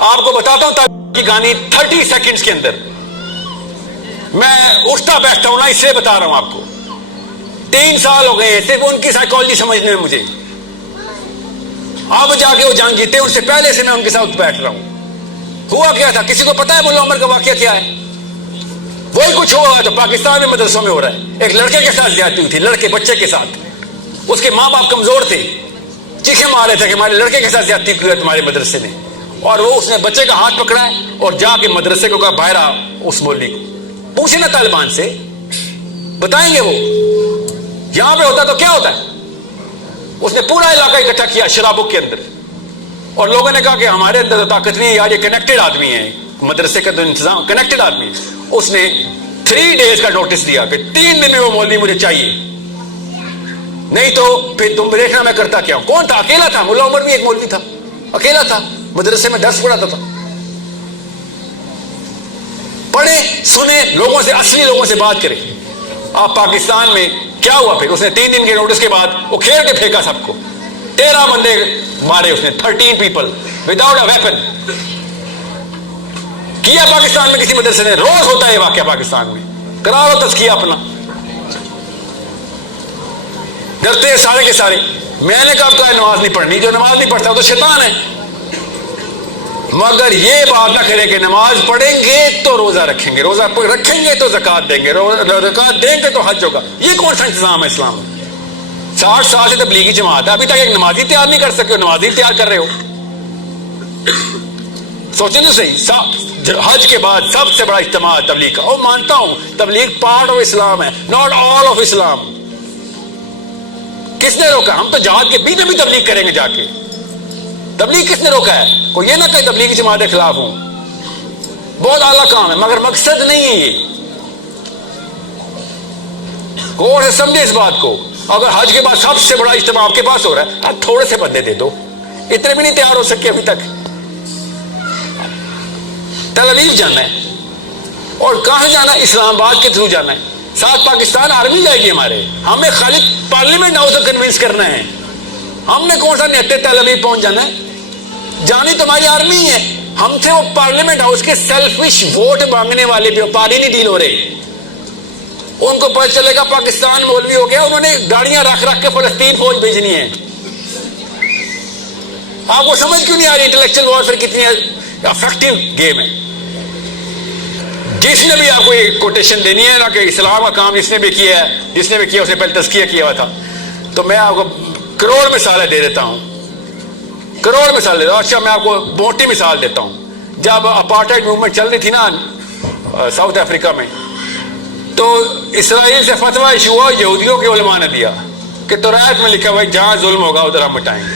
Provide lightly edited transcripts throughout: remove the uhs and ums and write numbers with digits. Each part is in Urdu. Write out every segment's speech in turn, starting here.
آپ کو بتاتا ہوں کی کہانی 30 سیکنڈز کے اندر. میں اٹھتا بیٹھتا ہوں نا، اس سے بتا رہا ہوں آپ کو. 3 سال ہو گئے ہیں صرف ان کی سائیکالوجی سمجھنے میں مجھے. اب جا کے وہ جنگ جیتے، ان سے پہلے سے میں ان کے ساتھ بیٹھ رہا ہوں. ہوا کیا تھا؟ کسی کو پتا ہے ملا عمر کا واقعہ کیا ہے؟ وہی کچھ ہوا جو پاکستان میں مدرسوں میں ہو رہا ہے. ایک لڑکے کے ساتھ زیادتی ہوئی تھی، لڑکے بچے کے ساتھ. اس کے ماں باپ کمزور تھے، چیخیں مار رہے تھے کہ ہمارے لڑکے کے ساتھ زیادتی کی ہے تمہارے مدرسے نے. اور وہ اس نے بچے کا ہاتھ پکڑا ہے اور جا کے مدرسے کو کہا باہر آ. اس مولوی کو پوچھے نا طالبان سے، بتائیں گے وہ یہاں پہ ہوتا تو کیا ہوتا ہے. اس نے پورا علاقہ اکٹھا کیا شرابوں کے اندر، اور لوگوں نے کہا کہ ہمارے اندر تو طاقت نہیں ہے یار، یہ کنیکٹڈ آدمی ہے، مدرسے کا تو انتظام کنیکٹڈ آدمی ہے. اس نے 3 days کا نوٹس دیا کہ 3 دن میں وہ مولوی مجھے چاہیے، نہیں تو پھر تم دیکھنا میں کرتا کیا ہوں. کون تھا؟ اکیلا تھا. ملا عمر بھی ایک مولوی تھا، اکیلا تھا، مدرسے میں درس پڑھاتا تھا. پڑھے سنے لوگوں سے، اصلی لوگوں سے بات کریں. آپ پاکستان میں کیا ہوا پھر؟ اس نے 3 دن کے نوٹس کے بعد وہ کھیل کے پھینکا سب کو. 13 بندے مارے اس نے، 13 people وداؤٹ اے ویپن. کیا پاکستان میں کسی مدرسے نے؟ روز ہوتا ہے یہ واقعہ پاکستان میں. کرا لو تزکیہ اپنا. ڈرتے ہیں سارے کے سارے. میں نے کہا تو نماز نہیں پڑھنی، جو نماز نہیں پڑھتا وہ تو شیطان ہے. مگر یہ بات نہ کریں کہ نماز پڑھیں گے تو روزہ رکھیں گے، روزہ رکھیں گے تو زکات دیں گے، زکات دیں گے تو حج ہوگا. یہ کون سا انتظام ہے اسلام میں؟ 60 سال سے تبلیغی جماعت ہے، ابھی تک ایک نمازی تیار نہیں کر سکے. نمازی تیار کر رہے ہو. سوچیں تو صحیح، حج کے بعد سب سے بڑا اجتماع تبلیغ کا. اور مانتا ہوں تبلیغ پارٹ آف اسلام ہے، ناٹ آل آف اسلام. کس نے روکا؟ ہم تو جہاد کے بیچ میں بھی تبلیغ کریں گے جا کے. تبلیغ کس نے روکا ہے؟ کوئی یہ نہ کہ تبلیغی جماعت کے خلاف ہوں. بہت اعلیٰ کام ہے مگر مقصد نہیں ہے یہ. غور سے سمجھے اس بات کو. اگر حج کے بعد سب سے بڑا اجتماع آپ کے پاس ہو رہا ہے، اب تھوڑے سے بندے دے دو. اتنے بھی نہیں تیار ہو سکے ابھی تک. تل اویو جانا ہے، اور کہاں سے جانا ہے؟ اسلام آباد کے تھرو جانا ہے. ساتھ پاکستان آرمی جائے گی ہمارے. ہمیں خالی پارلیمنٹ ہاؤس کو کنونس کرنا ہے. ہم نے کون سا نیٹے تل اویو پہنچ جانا ہے؟ جانی تو ہماری آرمی ہے. ہم تھے وہ پارلیمنٹ ہاؤس کے سیلفش ووٹ مانگنے والے بیوپاری نہیں ڈیل ہو رہے. ان کو پتہ چلے گا پاکستان مولوی ہو گیا، انہوں نے گاڑیاں رکھ رکھ کے فلسطین فوج بھیجنی ہے. آپ کو سمجھ کیوں نہیں آ رہی انٹلیکچوئل وارفیئر کتنی افیکٹو گیم ہے؟ جس نے بھی آپ کو یہ کوٹیشن دینی ہے نا کہ اسلام کا کام جس نے بھی کیا ہے، جس نے بھی کیا اس نے پہلے تزکیہ کیا ہوا تھا، تو میں آپ کو کروڑ مثالیں دے دیتا ہوں. کروڑ مثال دیتا ہوں. اچھا میں آپ کو موٹی مثال دیتا ہوں. جب اپارٹائڈ موومنٹ چل رہی تھی نا ساؤتھ افریقہ میں، تو اسرائیل سے فتویٰ ایشو ہوا، یہودیوں کے علماء نے دیا کہ توراۃ میں لکھا ہوا ہے جہاں ظلم ہوگا ادھر ہم مٹائیں گے.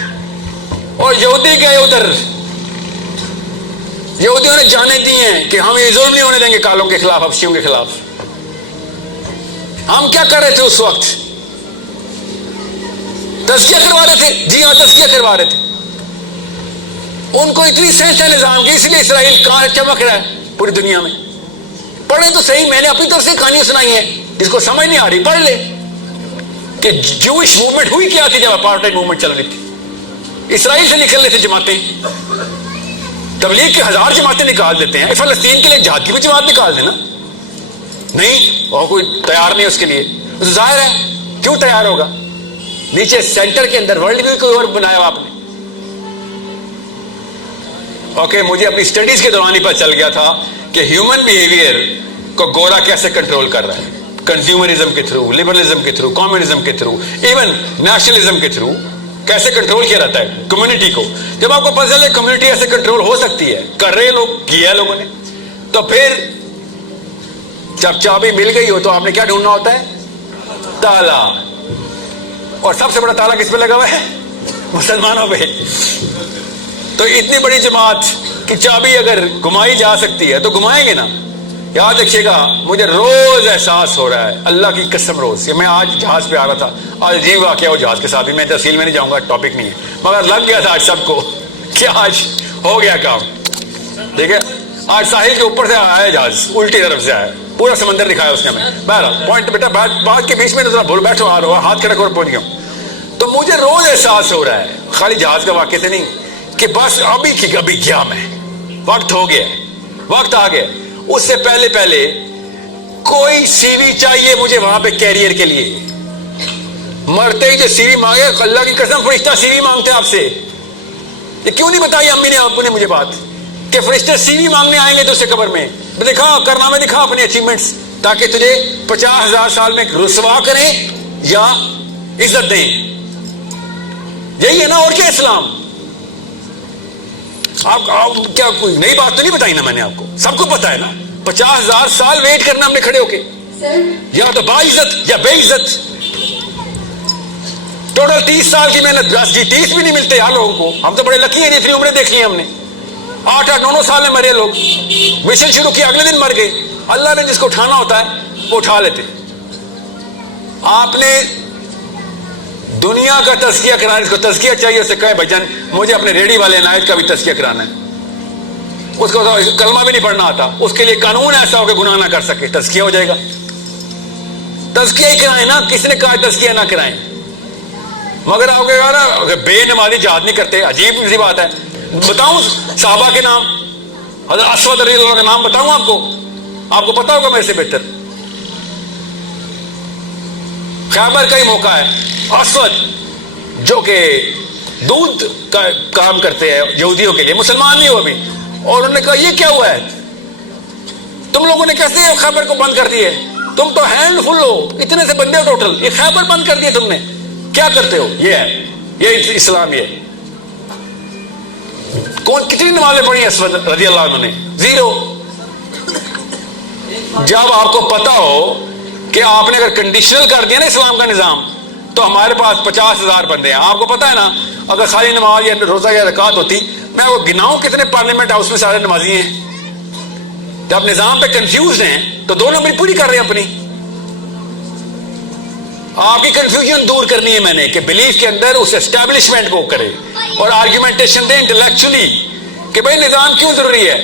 اور یہودی گئے ادھر، یہودیوں نے جانے دی ہیں کہ ہم یہ ظلم نہیں ہونے دیں گے کالوں کے خلاف، حبشیوں کے خلاف. ہم کیا کر رہے تھے اس وقت؟ تزکیہ کروا رہے تھے. جی ہاں تزکیہ کروا رہے تھے. ان کو اتنی سینس ہے نظام کی، اس لیے اسرائیل کہاں چمک رہا ہے پوری دنیا میں. پڑھیں تو صحیح، میں نے اپنی طرف سے کہانیاں سنائی ہیں. جس کو سمجھ نہیں آ رہی پڑھ لے کہ جوش موومنٹ ہوئی کیا تھی جب اپارٹائڈ موومنٹ چل رہی تھی. اسرائیل سے نکل رہے تھے جماعتیں. تبلیغ کے 1000 جماعتیں نکال دیتے ہیں. فلسطین کے لیے جہاد کی بھی جماعت نکال دینا. نہیں، اور کوئی تیار نہیں اس کے لیے. ظاہر ہے کیوں تیار ہوگا؟ نیچے سینٹر کے اندر ورلڈ ویو کوئی اور بنایا ہوا آپ نے. اوکے، مجھے اپنی اسٹڈیز کے دوران ہی پتہ چل گیا تھا کہ ہیومن بیہیویئر کو گورا کیسے کنٹرول کر رہا ہے. کنزیومرزم کے تھرو، لبرلزم کے تھرو، کمیونزم کے تھرو، ایون نیشنلزم کے تھرو کیسے کنٹرول کیا رہتا ہے کمیونٹی کو. جب آپ کو پتہ چلے کمیونٹی ایسے کنٹرول ہو سکتی ہے، کر رہے لوگ، کیا لوگوں نے، تو پھر جب چابی مل گئی ہو تو آپ نے کیا ڈھونڈنا ہوتا ہے؟ تالا. اور سب سے بڑا تالا کس پہ لگا ہوا ہے؟ مسلمانوں پہ. تو اتنی بڑی جماعت کی چابی اگر گھمائی جا سکتی ہے تو گھمائیں گے نا. یاد رکھیے گا، مجھے روز احساس ہو رہا ہے، اللہ کی قسم روز، کہ میں آج جہاز پہ آ رہا تھا. آج عجیب واقعہ ہو جہاز کے ساتھ بھی، میں تفصیل میں نہیں جاؤں گا، ٹاپک نہیں ہے، مگر لگ گیا تھا آج سب کو کہ آج ہو گیا کام. ٹھیک ہے، آج ساحل کے اوپر سے آیا جہاز، الٹی طرف سے آیا، پورا سمندر دکھایا اس نے ہمیں. بہرحال پوائنٹ بیٹا بات کے بیچ میں ذرا بھول بیٹھو، آ رہا ہاتھ کھڑا کر پہنچ گیا. تو مجھے روز احساس ہو رہا ہے، خالی جہاز کا واقعہ سے نہیں، کہ بس ابھی کی ابھی گیا میں. وقت ہو گیا, وقت آ گیا. اس سے پہلے کوئی سی وی چاہیے مجھے وہاں پہ کیریئر کے لیے. مرتے ہی جو سی وی مانگے, اللہ کی قسم فرشتہ سی وی مانگتے آپ سے. یہ کیوں نہیں بتائی امی نے آپ نے مجھے بات کہ فرشتے سی وی مانگنے آئیں گے تو اسے قبر میں دکھا کارنامے دکھا اپنی اچیومنٹس, تاکہ تجھے 50,000 سال میں رسوا کریں یا عزت دیں. یہی ہے نا, اور کیا اسلام. آپ کیا کوئی نئی بات تو نہیں بتائی نا میں نے آپ کو, سب کو پتا ہے نا. 50,000 سال ویٹ کرنا ہم نے کھڑے ہو کے, یا تو با عزت یا بے عزت. ٹوٹل 30 سال کی محنت, 30 بھی نہیں ملتے یار لوگوں کو. ہم تو بڑے لکی ہیں, اتنی عمریں دیکھ لی ہم نے. 8-9 سال میں مرے لوگ, مشن شروع کیا اگلے دن مر گئے. اللہ نے جس کو اٹھانا ہوتا ہے وہ اٹھا لیتے. آپ نے دنیا کا تزکیہ کرانا, جس کو تزکیہ چاہیے اسے کہے بھجن مجھے اپنے ریڈی والے عنایت کا بھی تزکیہ کرانا ہے. اس کو کلمہ بھی نہیں پڑھنا آتا, اس کے لیے قانون ایسا ہو کہ گناہ نہ کر سکے, تزکیہ ہو جائے گا. تزکیہ ہی کرائیں نا, کس نے کہا تزکیہ نہ کرائیں. مگر آپ کہے گا نا بے نمازی جہاد نہیں کرتے, عجیب سی بات ہے. بتاؤں صحابہ کے نام, حضرت اسود رضی اللہ عنہ کا نام بتاؤں آپ کو پتا ہوگا میرے سے بہتر. خیبر کا ہی موقع ہے. اسود جو کہ دودھ کا کام کرتے ہیں یہودیوں کے لیے, مسلمان نہیں ہو ابھی, اور انہوں نے کہا یہ کیا ہوا ہے, تم لوگوں نے کیسے خیبر کو بند کر دیے, تم تو ہینڈ فل ہو, اتنے سے بندے ہو ٹوٹل, یہ خیبر بند کر دیے تم نے, کیا کرتے ہو. یہ ہے یہ اسلام. یہ کون کتنی نمازیں پڑھی اسود رضی اللہ عنہ نے, 0. جب آپ کو پتا ہو کہ آپ نے اگر کنڈیشنل کر دیا نا اسلام کا نظام, تو ہمارے پاس 50,000 بندے ہیں. آپ کو پتا ہے نا اگر خالی نماز یا روزہ یا زکات ہوتی, میں وہ گناؤں کتنے پارلیمنٹ ہاؤس میں سارے نمازی ہیں. جب نظام پہ کنفیوز ہیں تو 2 نمبر پوری کر رہے ہیں اپنی. آپ کی کنفیوژن دور کرنی ہے میں نے, کہ بلیف کے اندر اس اسٹیبلشمنٹ کو کرے اور آرگیومنٹیشن دے انٹلیکچولی کہ بھائی نظام کیوں ضروری ہے.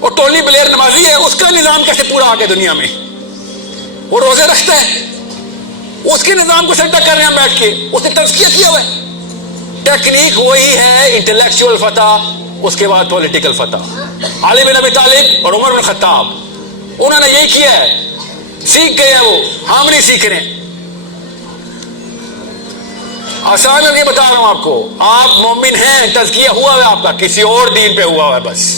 اور ٹونی بلیئر نمازی ہے, اس کا نظام کیسے پورا آ گیا دنیا میں. وہ روزے رکھتا ہے, اس کے نظام کو سجدہ کر رہے ہیں بیٹھ کے, اس نے تزکیہ کیا ہوا ہے. ٹیکنیک وہی ہے, انٹلیکچوئل فتح, اس کے بعد پولیٹیکل فتح. علی بن ابی طالب اور عمر بن خطاب انہوں نے یہی کیا ہے, سیکھ گئے ہیں وہ, ہم نہیں سیکھ رہے ہیں. آسان نہیں بتا رہا ہوں آپ کو, آپ مومن ہیں, تزکیہ ہوا ہے آپ کا, کسی اور دین پہ ہوا ہے بس.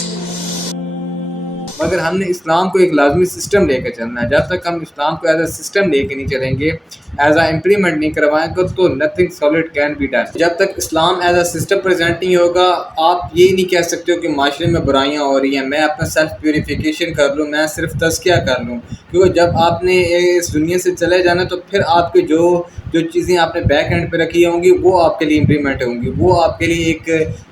مگر ہم نے اسلام کو ایک لازمی سسٹم لے کے چلنا ہے. جب تک ہم اسلام کو ایز اے سسٹم لے کے نہیں چلیں گے, ایز اے امپلیمنٹ نہیں کروائیں گے, تو nothing solid can be done. جب تک Islam as a system present نہیں ہوگا, آپ یہ نہیں کہہ سکتے ہو کہ معاشرے میں برائیاں ہو رہی ہیں, میں اپنا سیلف پیوریفیکیشن کر لوں, میں صرف تزکیہ کر لوں. کیونکہ جب آپ نے اس دنیا سے چلے جانا, تو پھر آپ کے جو چیزیں آپ نے بیک اینڈ پہ رکھی ہوں گی وہ آپ کے لیے امپلیمنٹ ہوں گی, وہ آپ کے لیے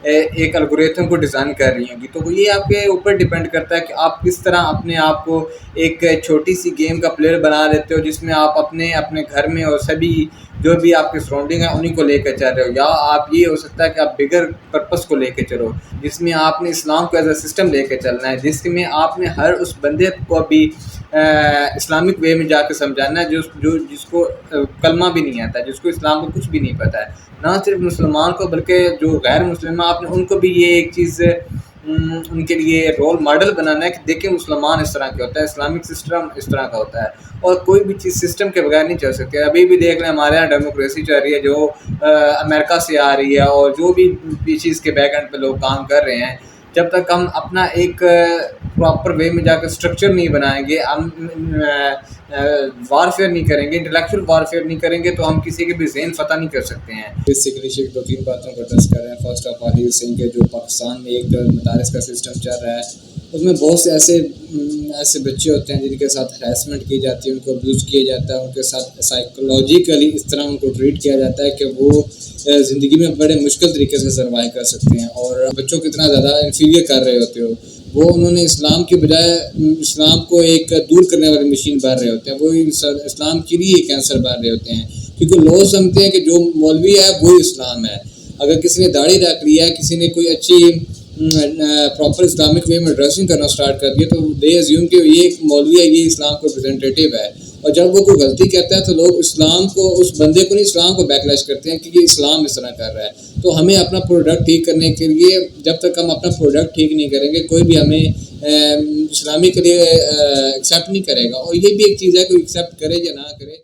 ایک الگوریتھم کو ڈیزائن کر رہی ہوں گی. تو یہ آپ کے اوپر ڈیپینڈ کرتا ہے کہ آپ کس طرح اپنے آپ کو ایک چھوٹی سی گیم کا پلیئر بنا لیتے ہو, جس میں آپ اپنے گھر میں اور سبھی جو بھی آپ کے سراؤنڈنگ ہیں انہیں کو لے کر چل رہے ہو. یا آپ یہ ہو سکتا ہے کہ آپ بگر پرپس کو لے کے چلو, جس میں آپ نے اسلام کو ایز اے سسٹم لے کے چلنا ہے, جس میں آپ نے ہر اس بندے کو بھی اسلامک وے میں جا کے سمجھانا ہے جس کو کلمہ بھی نہیں آتا, جس کو اسلام کو کچھ بھی نہیں پتہ ہے. نہ صرف مسلمان کو بلکہ جو غیر مسلم آپ نے ان کو بھی یہ ایک چیز ان کے لیے رول ماڈل بنانا ہے کہ دیکھیں مسلمان اس طرح کا ہوتا ہے, اسلامک سسٹم اس طرح کا ہوتا ہے, اور کوئی بھی چیز سسٹم کے بغیر نہیں چل سکتی. ابھی بھی دیکھ لیں ہمارے یہاں ڈیموکریسی چل رہی ہے جو امریکہ سے آ رہی ہے, اور جو بھی چیز کے بیک اینڈ پہ لوگ کام کر رہے ہیں, جب تک ہم اپنا ایک پراپر وے میں جا کے اسٹرکچر نہیں بنائیں گے, ہم وارفیئر نہیں کریں گے, انٹلیکچوئل وارفیئر نہیں کریں گے, تو ہم کسی کے بھی ذہن فتح نہیں کر سکتے ہیں. بیسیکلی شیخ 2-3 باتوں کو ٹچ کر رہے ہیں. فرسٹ آف آل یہ سنگھ کے جو پاکستان میں ایک مدارس کا سسٹم چل رہا ہے, اس میں بہت سے ایسے بچے ہوتے ہیں جن کے ساتھ ہراسمنٹ کی جاتی ہے, ان کو ابیوز کیا جاتا ہے, ان کے ساتھ سائیکولوجیکلی اس طرح ان کو ٹریٹ کیا جاتا ہے کہ وہ زندگی میں بڑے مشکل طریقے سے سروائیو کر سکتے ہیں. اور بچوں کو اتنا زیادہ انفیریئر کر رہے ہوتے ہو, وہ انہوں نے اسلام کی بجائے اسلام کو ایک دور کرنے والی مشین بھر رہے ہوتے ہیں, وہ اسلام کے لیے کینسر بھر رہے ہوتے ہیں, کیونکہ لوگ سمجھتے ہیں کہ جو مولوی ہے وہی اسلام ہے. اگر کسی نے داڑھی رکھ لی ہے, کسی نے کوئی اچھی پراپر اسلامک وے میں ڈریسنگ کرنا اسٹارٹ کر دیا, تو دے ایزیوم کہ یہ ایک مولوی ہے, یہ اسلام کا ریپرزینٹیٹیو ہے. اور جب وہ کوئی غلطی کرتا ہے تو لوگ اسلام کو، اس بندے کو نہیں، اسلام کو بیکلیش کرتے ہیں کہ یہ اسلام اس طرح کر رہا ہے. تو ہمیں اپنا پروڈکٹ ٹھیک کرنے کے لیے، جب تک ہم اپنا پروڈکٹ ٹھیک نہیں کریں گے، کوئی بھی ہمیں اسلامی کے لیے ایکسیپٹ نہیں کرے گا. اور یہ بھی ایک چیز ہے، کوئی ایکسیپٹ کرے یا نہ کرے.